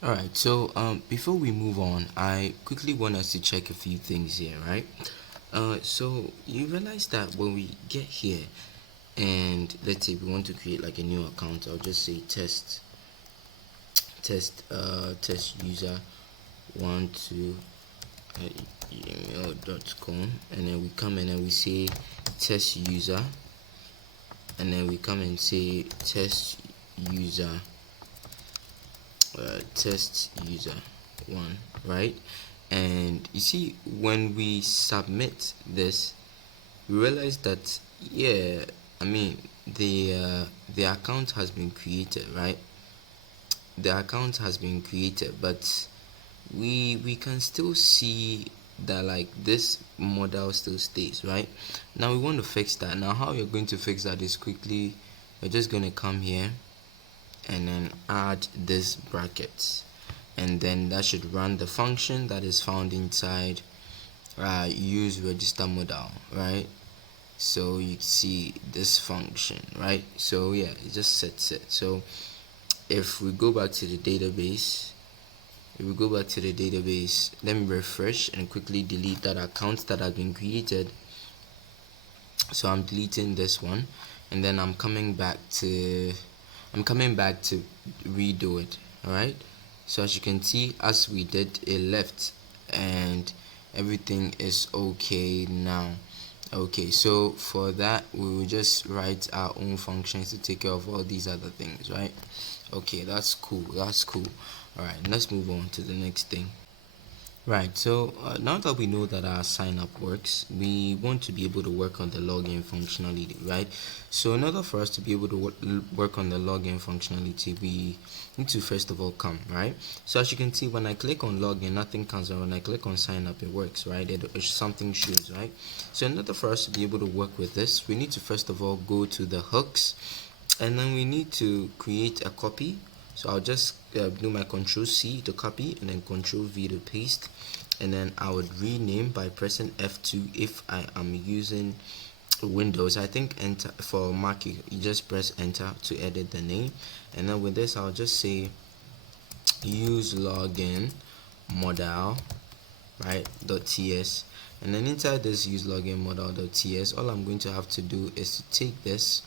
All right, so before we move on, I quickly want us to check a few things here, right? So you realize that when we get here, and let's say we want to create like a new account, I'll just say test user 12 at gmail.com, and then we come and then we say test user, and then we come and say user test user 1, right? And you see, when we submit this, we realize that, yeah, I mean, the account has been created, right? The account has been created, but we can still see that like this model still stays, right? Now we want to fix that. Now how you're going to fix that is quickly, you're just going to come here and then add this brackets, and then that should run the function that is found inside use register model, right? So you see this function, right? So yeah, it just sets it. So if we go back to the database, let me refresh and quickly delete that account that has been created. So I'm deleting this one, and then I'm coming back to redo it. All right, so as you can see, as we did, it left and everything is okay now. Okay, so for that we will just write our own functions to take care of all these other things, right? Okay, that's cool. All right, let's move on to the next thing. Right, so now that we know that our sign up works, we want to be able to work on the login functionality, right? So in order for us to be able to work on the login functionality, we need to first of all come, right? So as you can see, when I click on login, nothing comes, and when I click on sign up, it works, right? Something shows, right? So in order for us to be able to work with this, we need to first of all go to the hooks, and then we need to create a copy. So I'll just do my Control C to copy and then Control V to paste, and then I would rename by pressing F2 if I am using Windows. I think enter for Mac, you just press enter to edit the name, and then with this I'll just say use login model, right, .ts, and then inside this use login model.ts, all I'm going to have to do is to take this,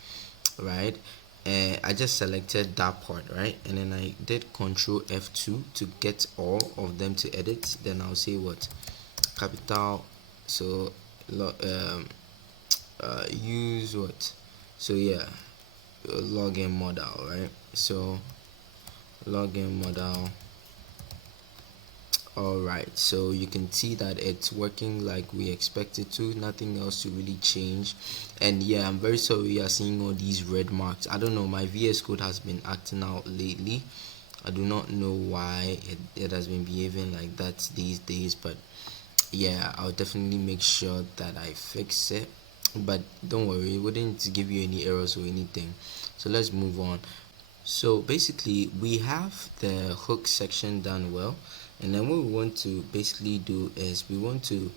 right? I just selected that part, right, and then I did Control F2 to get all of them to edit. Then I'll say what capital, so use what, so yeah, login model, right? So login model. Alright, so you can see that it's working like we expected to, nothing else to really change. And yeah, I'm very sorry you are seeing all these red marks. I don't know, my VS Code has been acting out lately. I do not know why it has been behaving like that these days, but yeah, I'll definitely make sure that I fix it. But don't worry, it wouldn't give you any errors or anything. So let's move on. So basically we have the hook section done well, and then what we want to basically do is we want to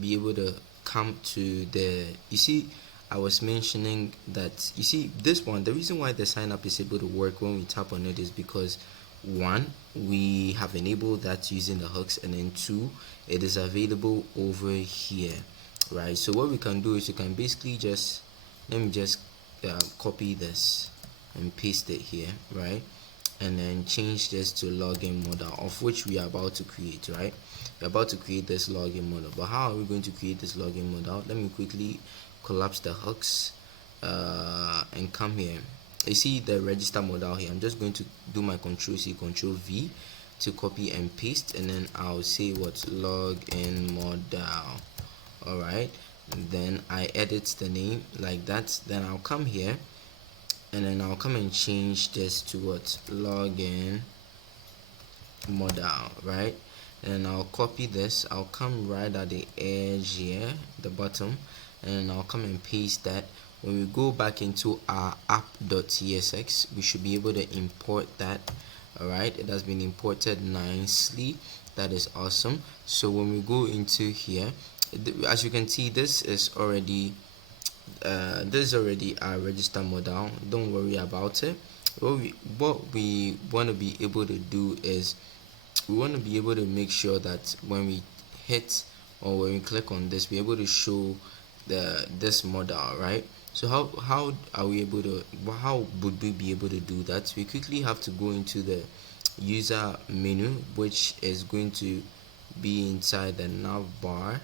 be able to come to the, you see, I was mentioning that, you see, this one, the reason why the sign up is able to work when we tap on it is because one, we have enabled that using the hooks, and then two, it is available over here, right? So what we can do is we can basically just, let me just copy this and paste it here, right? And then change this to login model, of which we are about to create, right? We're about to create this login model, but how are we going to create this login model? Let me quickly collapse the hooks and come here. You see the register model here. I'm just going to do my Control C, Control V to copy and paste, and then I'll say what, login model. Alright, then I edit the name like that. Then I'll come here, and then I'll come and change this to what, login model, right? And I'll copy this, I'll come right at the edge here, the bottom, and I'll come and paste that. When we go back into our app.tsx, we should be able to import that. Alright, it has been imported nicely. That is awesome. So when we go into here, as you can see, this is already our register model. Don't worry about it. what we want to be able to do is we want to be able to make sure that when we hit or when we click on this, we're able to show this model, right? So how are we able to, how would we be able to do that? We quickly have to go into the user menu, which is going to be inside the nav bar.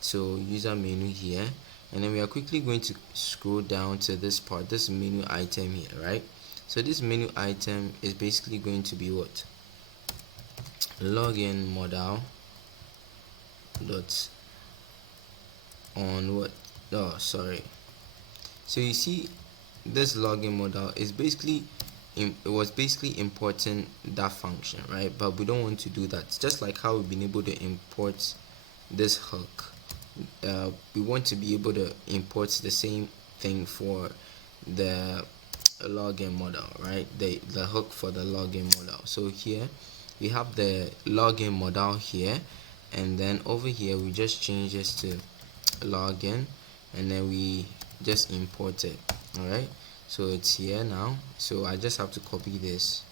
So user menu here, and then we are quickly going to scroll down to this part, this menu item here, right? So this menu item is basically going to be what? Login modal dot on what? Oh, sorry. So you see, this login modal is basically it was basically importing that function, right? But we don't want to do that. Just like how we've been able to import this hook, we want to be able to import the same thing for the login model, right? The hook for the login model. So here we have the login model here, and then over here we just change this to login, and then we just import it. All right, so it's here now. So I just have to copy this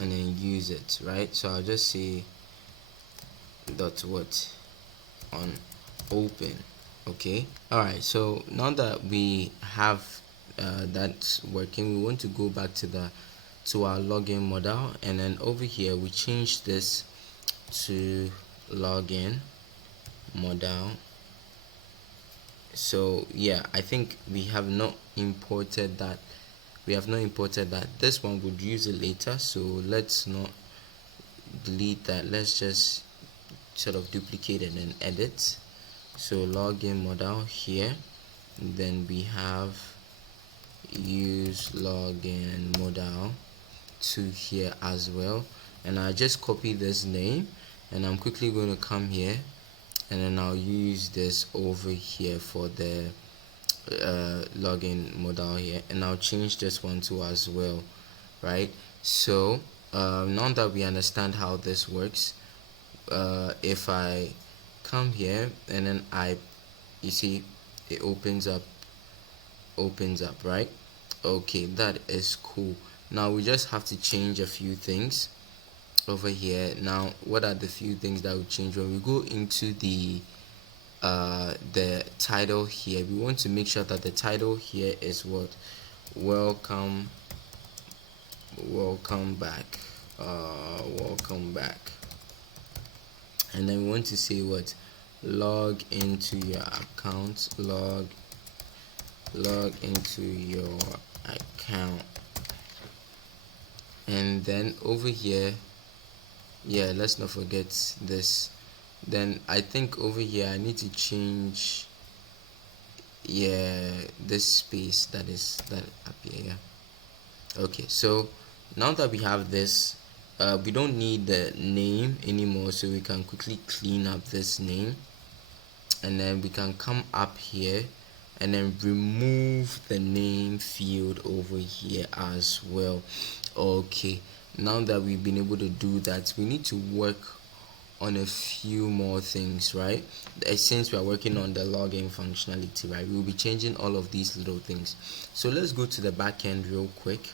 and then use it, right? So I'll just say dot what on open. Okay, all right, so now that we have that's working, we want to go back to our login model, and then over here we change this to login model. So yeah, I think we have not imported that. This one would use it later, so let's not delete that. Let's just sort of duplicate it and edit. So login model here, and then we have use login model to here as well, and I just copy this name, and I'm quickly going to come here, and then I'll use this over here for the login model here, and I'll change this one too as well, right? So now that we understand how this works, if I come here and then you see it opens up, right? Okay, that is cool. Now we just have to change a few things over here. Now what are the few things that we change? When we go into the title here, we want to make sure that the title here is what? Welcome back. Welcome back. And then we want to say what? Log into your account. Log into your account. And then over here, yeah, let's not forget this. Then I think over here I need to change, yeah, this space that up here. Yeah. Okay, so now that we have this, we don't need the name anymore, so we can quickly clean up this name, and then we can come up here and then remove the name field over here as well. Okay, now that we've been able to do that, we need to work on a few more things, right? Since we are working on the login functionality, right, we'll be changing all of these little things. So let's go to the back end real quick.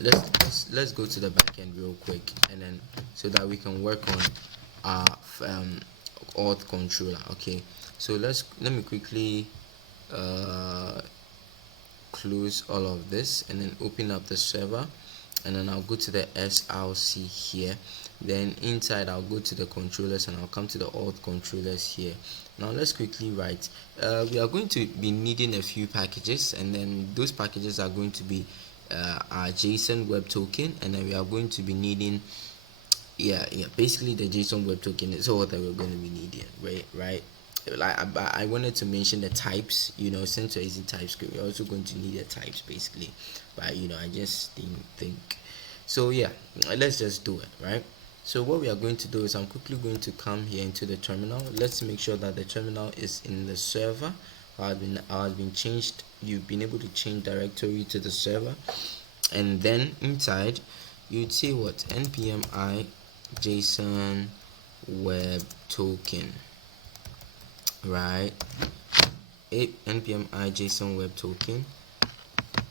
Let's go to the back end real quick, and then so that we can work on our auth controller. Okay, so let me quickly close all of this and then open up the server, and then I'll go to the SRC here. Then inside I'll go to the controllers and I'll come to the auth controllers here. Now let's quickly write. We are going to be needing a few packages, and then those packages are going to be our JSON web token, and then we are going to be needing basically the JSON web token is all that we're going to be needing, right? Like I wanted to mention the types, since we're using TypeScript, we're also going to need the types basically, but I just didn't think. So yeah, let's just do it, right? So what we are going to do is I'm quickly going to come here into the terminal. Let's make sure that the terminal is in the server. Has been changed. You've been able to change directory to the server, and then inside you'd say what? npm I JSON web token, right? npm I JSON web token,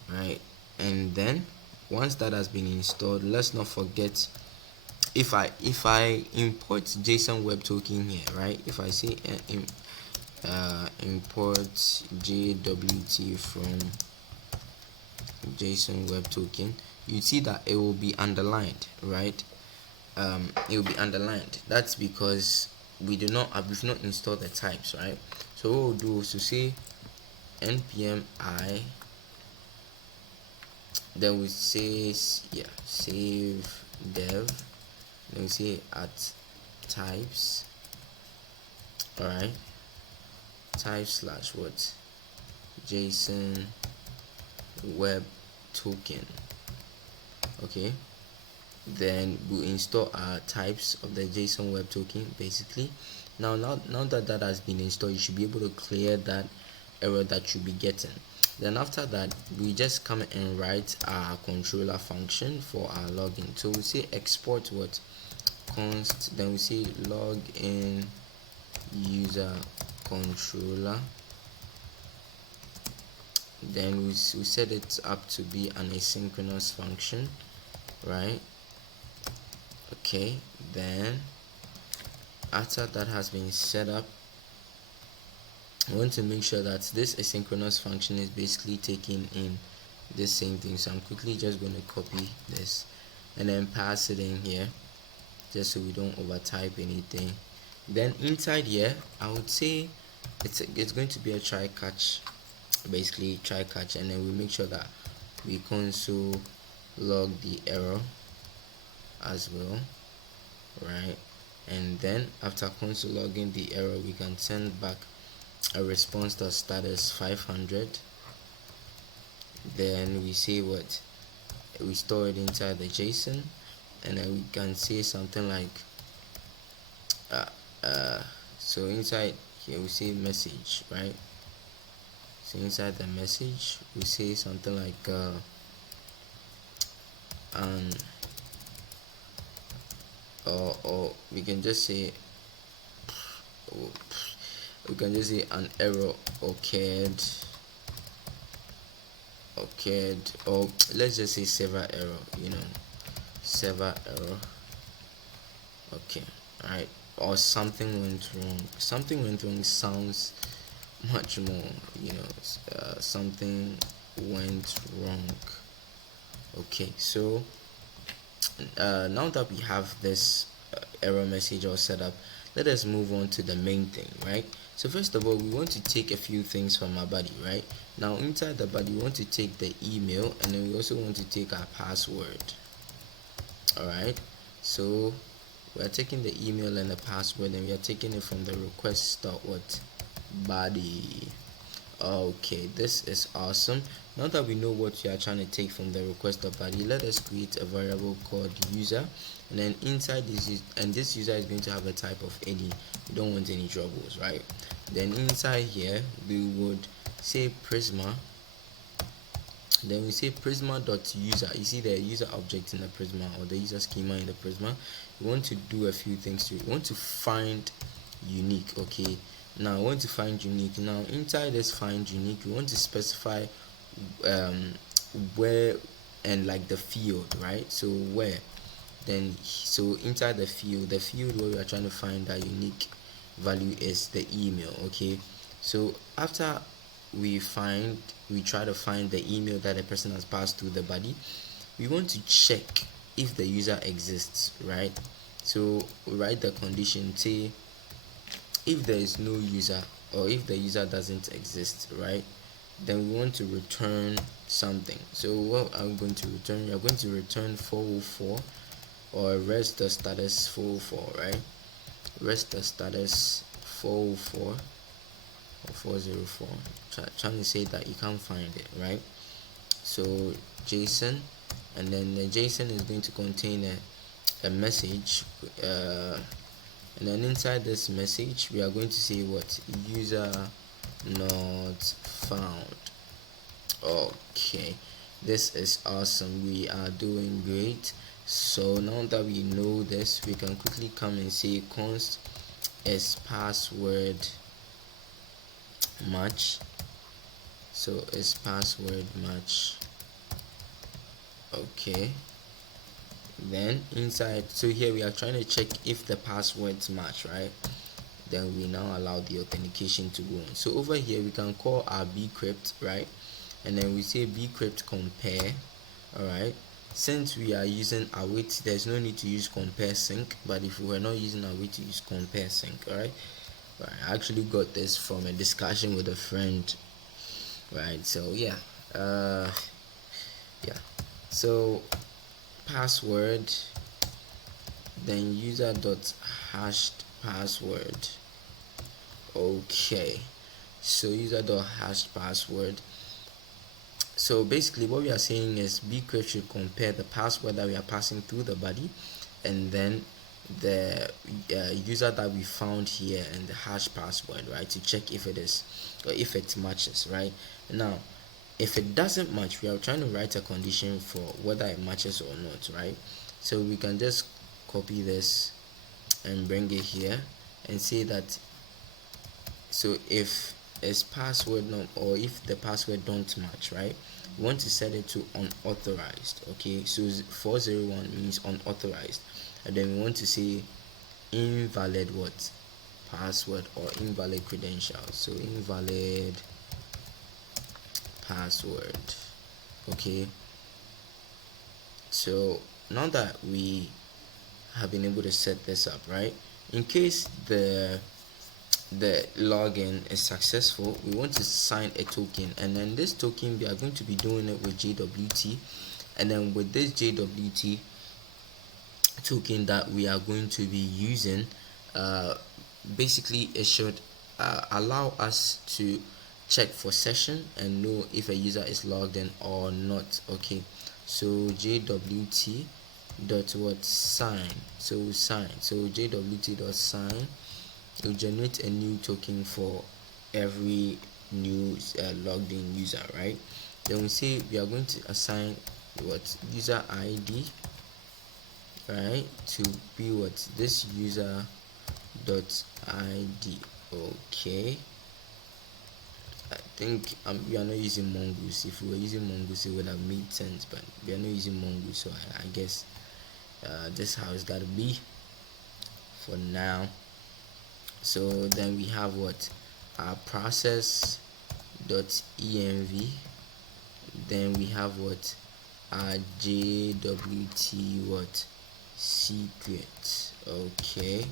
right? And then once that has been installed, let's not forget, if I import JSON web token here, right? If I say import JWT from JSON web token, you see that it will be underlined, right? It will be underlined. That's because we've not installed the types, right? So what we'll do is to say npm I, then we say save dev, then we say at types, all right, type slash what, JSON web token. Okay, then we'll install our types of the JSON web token. Basically, now that that has been installed, you should be able to clear that error that you'll be getting. Then after that, we just come and write our controller function for our login. So we say export what, const, then we say login user controller, then we set it up to be an asynchronous function, right? Okay, then after that has been set up, I want to make sure that this asynchronous function is basically taking in the same thing. So I'm quickly just going to copy this and then pass it in here, just so we don't overtype anything. Then inside here, I would say it's going to be a try catch, basically try catch, and then we make sure that we console log the error as well, right? And then after console logging the error, we can send back a response that status 500. Then we say what, we store it inside the JSON, and then we can say something like so inside here we say message, right? So inside the message we say something like or we can just say an error occurred, or let's just say server error, server error. Okay, right, or something went wrong sounds much more, something went wrong. Okay, so now that we have this error message all set up, let us move on to the main thing, right? So first of all, we want to take a few things from our body, right? Now inside the body, we want to take the email, and then we also want to take our password. All right, so we are taking the email and the password, and we are taking it from the request.body. Okay, this is awesome. Now that we know what we are trying to take from the request.body, let us create a variable called user, and then inside this user is going to have a type of any. We don't want any troubles, right? Then inside here we would say prisma, then we say prisma.user. You see the user object in the prisma, or the user schema in the prisma. We want to do a few things to it. We want to find unique. Okay, now I want to find unique. Now inside this find unique, we want to specify where, and like the field, right? So where, then so inside the field where we are trying to find that unique value is the email. Okay, so after we try to find the email that a person has passed through the body, we want to check if the user exists, right? So we write the condition, say if there is no user, or if the user doesn't exist, right? Then we want to return something. So what I'm going to return, we are going to return 404, or rest the status 404, right? Rest the status 404 or 404, trying to say that you can't find it, right? So JSON, and then the JSON is going to contain a message, and then inside this message we are going to say what, user not found. Okay, this is awesome, we are doing great. So now that we know this, we can quickly come and say const is password match. So is password match. Okay, then inside, so here we are trying to check if the passwords match, right? Then we now allow the authentication to go on. So over here we can call our bcrypt, right? And then we say bcrypt compare. All right, since we are using await, there's no need to use compare sync, but if we were not using await, to use compare sync. All right, I actually got this from a discussion with a friend, right? So yeah, yeah, so password, then user dot hashed password. Okay, so user dot hashed password. So basically what we are saying is bcrypt should compare the password that we are passing through the body and then the user that we found here and the hash password, right, to check if it is or if it matches, right? Now if it doesn't match, we are trying to write a condition for whether it matches or not, right? So we can just copy this and bring it here and say that, so if it's password not, or if the password don't match, right, we want to set it to unauthorized. Okay, so 401 means unauthorized, and then we want to say invalid what password or invalid credentials. So invalid password. Okay, so now that we have been able to set this up, right, in case the login is successful, we want to sign a token, and then this token we are going to be doing it with JWT, and then with this JWT token that we are going to be using, basically it should allow us to check for session and know if a user is logged in or not. Okay, so JWT dot what sign, so sign, so JWT dot sign will generate a new token for every new logged in user, right? Then we say we are going to assign what user ID, right, to be what this user dot ID. Okay, I think we are not using mongoose. If we were using mongoose, it would have made sense, but we are not using mongoose, so I guess this is how it's gotta be for now. So then we have what our process dot env, then we have what our jwt what secret. Okay,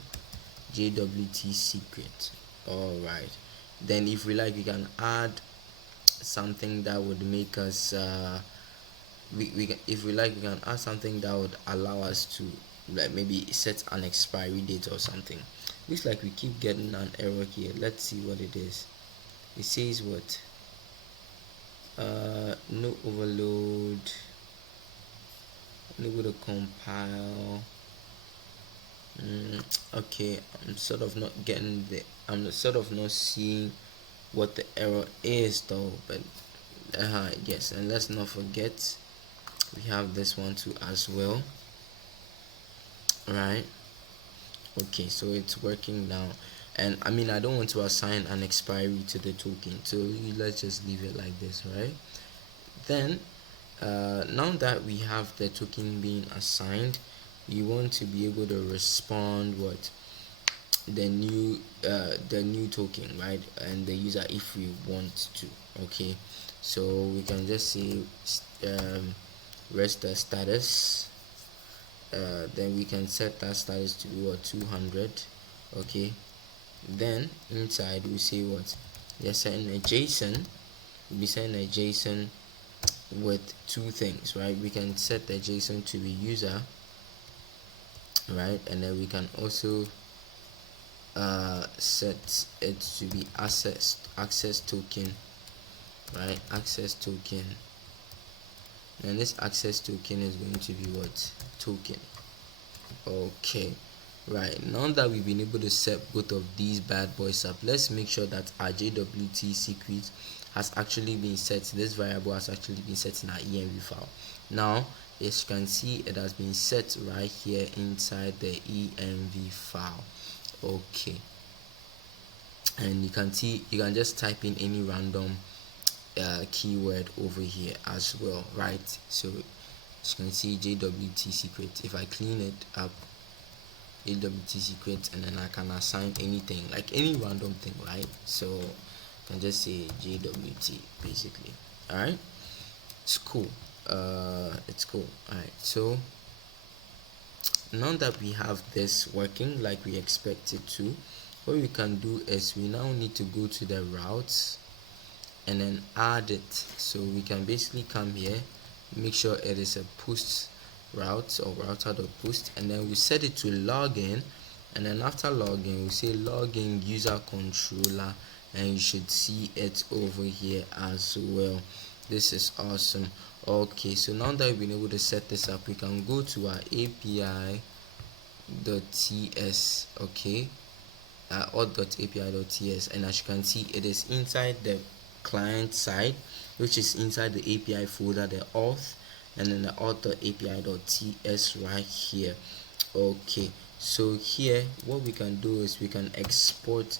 jwt secret. All right, then if we like, we can add something that would make us if we like, we can add something that would allow us to, like, maybe set an expiry date or something. Looks like we keep getting an error here. Let's see what it is. It says what no overload, unable to compile. Okay, I'm sort of not getting I'm sort of not seeing what the error is though, but yes, and let's not forget we have this one too as well, right? Okay, so it's working now, and I mean I don't want to assign an expiry to the token, so let's just leave it like this, right? Then now that we have the token being assigned, we want to be able to respond what the new token, right, and the user if we want to. Okay, so we can just say rest the status, then we can set that status to be what 200. Okay, then inside we say what we're setting a JSON. We'll be setting a JSON with two things, right? We can set the JSON to be user, right, and then we can also set it to be access token, right, access token, and this access token is going to be what token. Okay, right, now that we've been able to set both of these bad boys up, let's make sure that our JWT secret has actually been set. This variable has actually been set in our env file. Now as you can see, it has been set right here inside the env file. Okay, and you can see, you can just type in any random keyword over here as well, right? So As you can see, JWT secret. If I clean it up, JWT secret, and then I can assign anything, like any random thing, right? So I can just say JWT basically. All right, it's cool. It's cool. All right, so now that we have this working like we expect it to, what we can do is we now need to go to the routes and then add it. So we can basically come here, make sure it is a post route or router.post, and then we set it to login, and then after login we say login user controller, and you should see it over here as well. This is awesome. Okay, so now that we've been able to set this up, we can go to our api.ts, okay, auth.api.ts, and as you can see, it is inside the client side, which is inside the API folder, the auth, and then the auth.api.ts right here. Okay, so here what we can do is we can export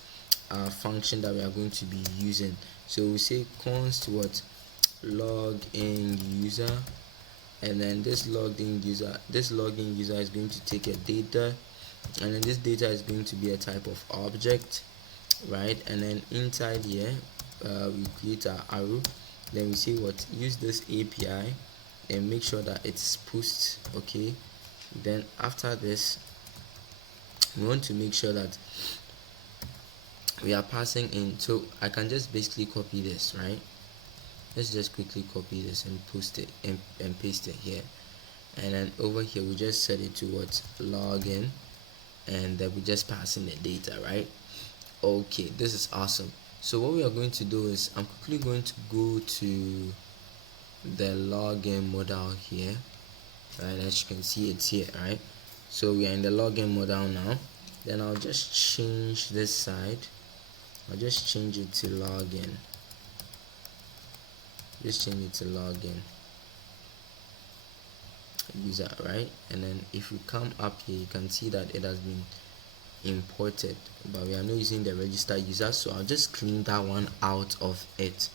our function that we are going to be using. So we say const what login user, and then this login user is going to take a data, and then this data is going to be a type of object, right? And then inside here we create our arrow, then we say what use this API and make sure that it's post. Okay, then after this we want to make sure that we are passing in, so I can just basically copy this, right? Let's just quickly copy this and post it and paste it here, and then over here we just set it to what login, and then we just pass in the data, right? Okay, this is awesome. So what we are going to do is I'm quickly going to go to the login modal here, right? As you can see, it's here, right? So we are in the login modal now. Then I'll just change this side, I'll just change it to login, just change it to login user, right? And then if you come up here, you can see that it has been imported, but we are not using the register user, so I'll just clean that one out of it.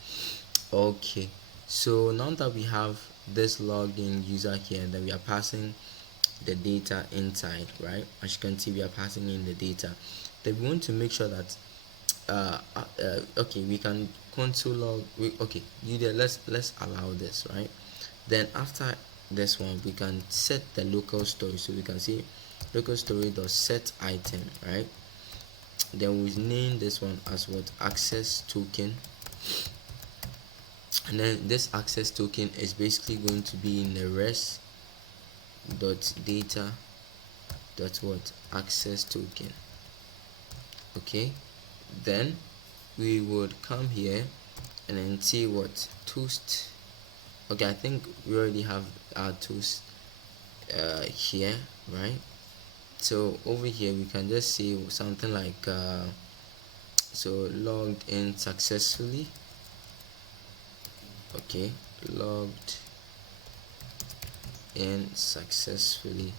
Okay, so now that we have this login user here, then we are passing the data inside, right? As you can see, we are passing in the data. Then we want to make sure that okay, we can console log. Okay, let's allow this, right? Then after this one, we can set the local storage, so we can say local storage dot set item, right? Then we name this one as what access token, and then this access token is basically going to be in the res dot data dot what access token. Okay, then we would come here and then see what toast. Okay, I think we already have our toast here, right? So over here we can just say something like so logged in successfully. Okay, logged in successfully.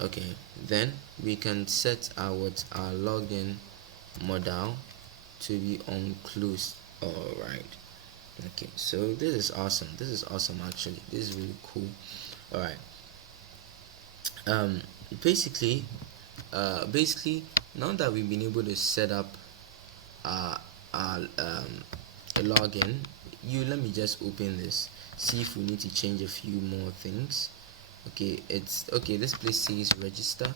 Okay, then we can set our login modal to be on close. All right. Okay, so this is awesome. This is awesome actually. This is really cool. All right. Basically now that we've been able to set up a login, let me just open this, see if we need to change a few more things. Okay, it's okay, this place says register,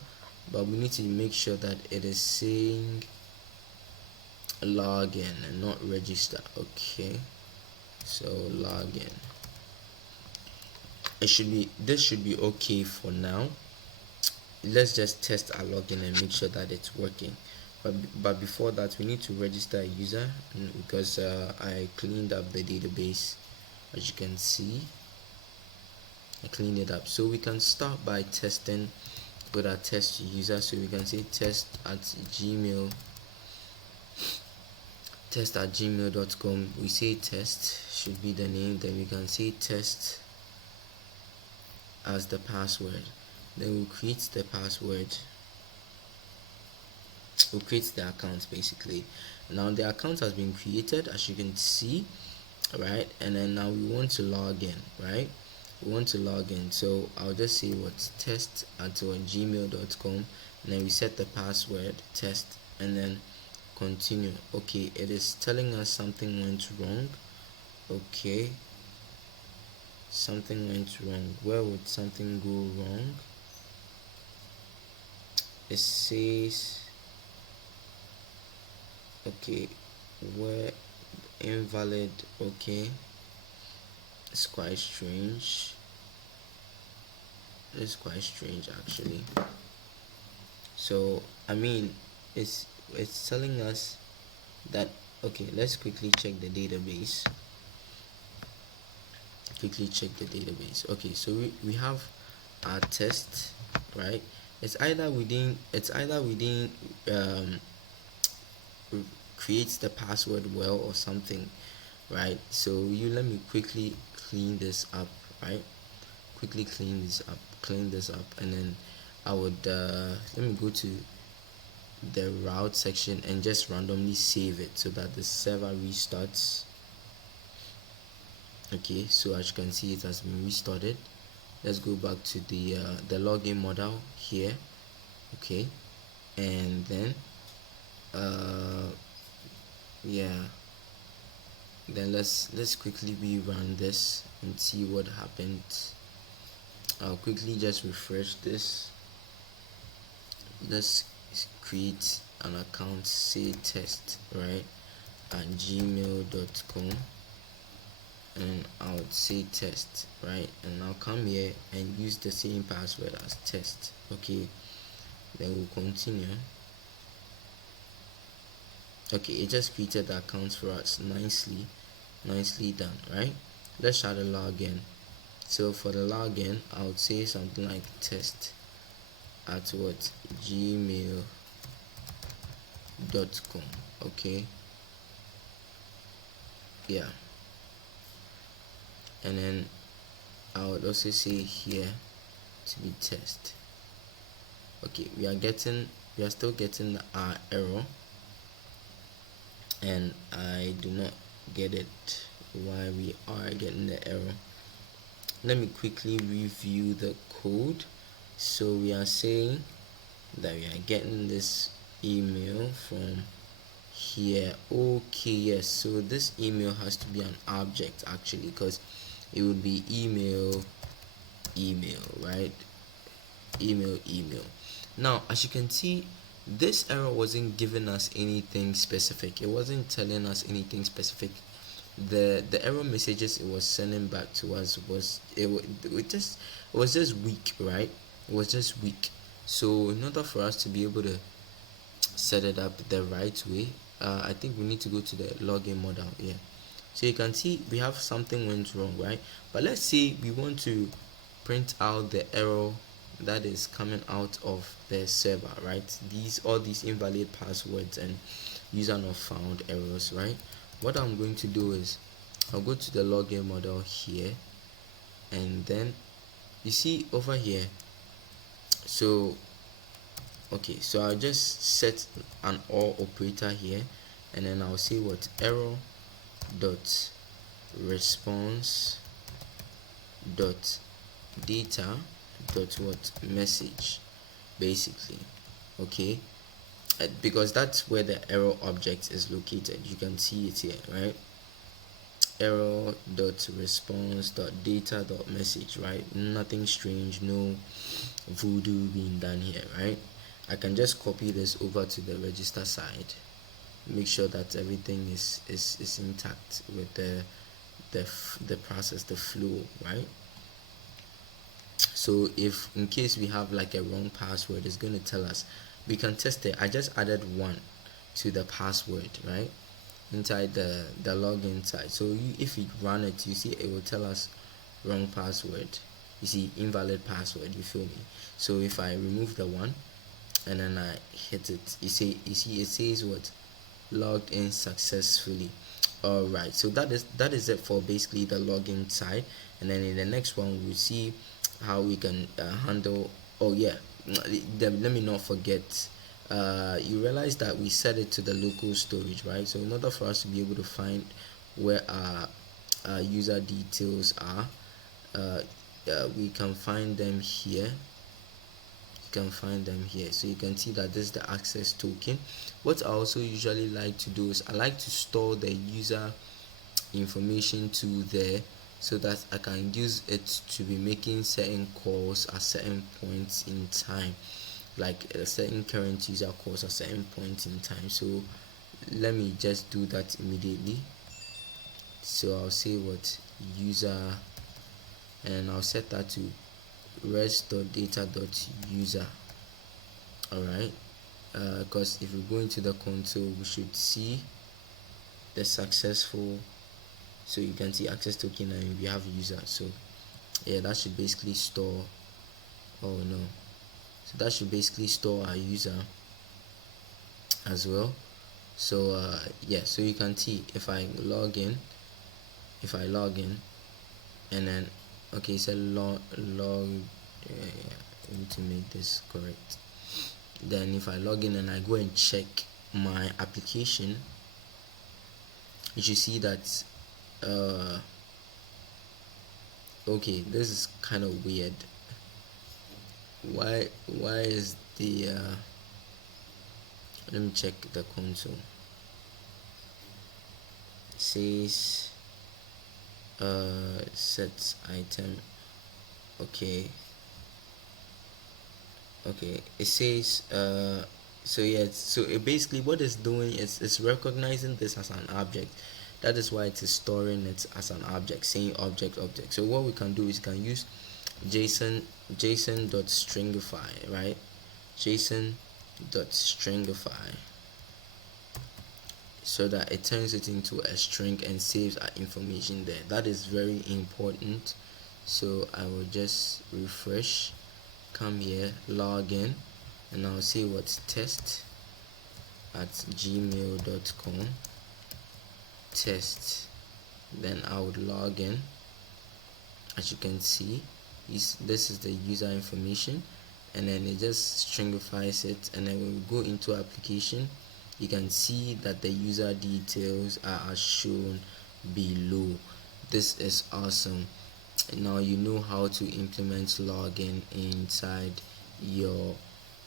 but we need to make sure that it is saying login and not register. Okay, so login, this should be okay for now. Let's just test our login and make sure that it's working, but before that we need to register a user, because I cleaned up the database. As you can see, I cleaned it up, so we can start by testing with our test user. So we can say test@gmail.com. We say test should be the name, then we can say test as the password, then we'll create the password, we'll create the account basically. Now the account has been created, as you can see, right? And then now we want to log in, right? we want to log in. So I'll just say what's test@gmail.com, and then we set the password test, and then continue. Okay, it is telling us something went wrong. Okay, something went wrong. Where would something go wrong? It says, okay, where invalid. Okay, it's quite strange. It's quite strange actually. So I mean, it's telling us that, okay, let's quickly check the database. Okay, so we have our test, right? It's either within creates the password well or something, right? So let me quickly clean this up, right? Quickly clean this up, and then I would let me go to the route section and just randomly save it so that the server restarts. Okay, so as you can see, it has been restarted. Let's go back to the login model here. Okay, and then yeah, then let's quickly rerun this and see what happened. I'll quickly just refresh this. Let's create an account, say test, right, at gmail.com, and I would say test, right, and I'll come here and use the same password as test. Okay, then we'll continue. Okay, it just created the account for us. Nicely done, right? Let's try to log in. So for the login, I would say something like test at what, gmail.com. Okay, yeah, and then I would also say here to be test. Okay, we are still getting our error, and I do not get it why we are getting the error. Let me quickly review the code. So we are saying that we are getting this email from here. Okay, yes, so this email has to be an object actually, because it would be email, right? Email. Now as you can see, this error wasn't giving us anything specific. It wasn't telling us anything specific. The error messages it was sending back to us was just weak, right? It was just weak. So in order for us to be able to set it up the right way, I think we need to go to the login model. Yeah, so you can see we have something went wrong, right? But let's say we want to print out the error that is coming out of the server, right? All these invalid passwords and user not found errors, right? What I'm going to do is I'll go to the login model here, and then you see over here, so okay, so I'll just set an or operator here, and then I'll say what, error dot response dot data dot what, message, basically. Okay, because that's where the error object is located. You can see it here, right? Error dot response dot data dot message, right? Nothing strange, no voodoo being done here, right? I can just copy this over to the register side, make sure that everything is intact with the process, the flow, right? So if in case we have like a wrong password, it's going to tell us. We can test it. I just added 1 to the password, right, inside the login side. So if we run it, you see it will tell us wrong password. You see invalid password, you feel me? So if I remove the 1 and then I hit it, you see it says what, logged in successfully. All right, so that is it for basically the login side. And then in the next one we'll see how we can handle, oh yeah, let me not forget, you realize that we set it to the local storage, right? So in order for us to be able to find where our user details are, we can find them here. So you can see that this is the access token. What I also usually like to do is I like to store the user information to there, so that I can use it to be making certain calls at certain points in time, like a certain current user calls at certain points in time. So let me just do that immediately. So I'll say what user, and I'll set that to rest.data.user. Alright, because if we go into the console, we should see the successful. So you can see access token and we have user. So yeah, that should basically store. Oh no, so that should basically store our user as well. So yeah, so you can see if I log in, and then okay, so log I need to make this correct. Then if I log in and I go and check my application, you should see that okay, this is kind of weird. Why is the let me check the console. It says set item. Okay, it says so yeah, so it basically what it's doing is it's recognizing this as an object. That is why it is storing it as an object, saying object. So what we can do is can use json.stringify, right? json.stringify, so that it turns it into a string and saves our information there. That is very important. So I will just refresh, come here, log in, and I'll say what's test@gmail.com, test. Then I would log in. As you can see, this is the user information, and then it just stringifies it. And then when we go into application, you can see that the user details are as shown below. This is awesome. Now you know how to implement login inside your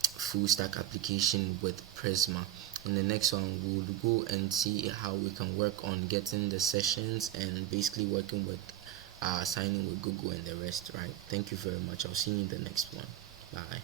full stack application with Prisma. In the next one, we'll go and see how we can work on getting the sessions and basically working with signing with Google and the rest. Right, thank you very much. I'll see you in the next one. Bye.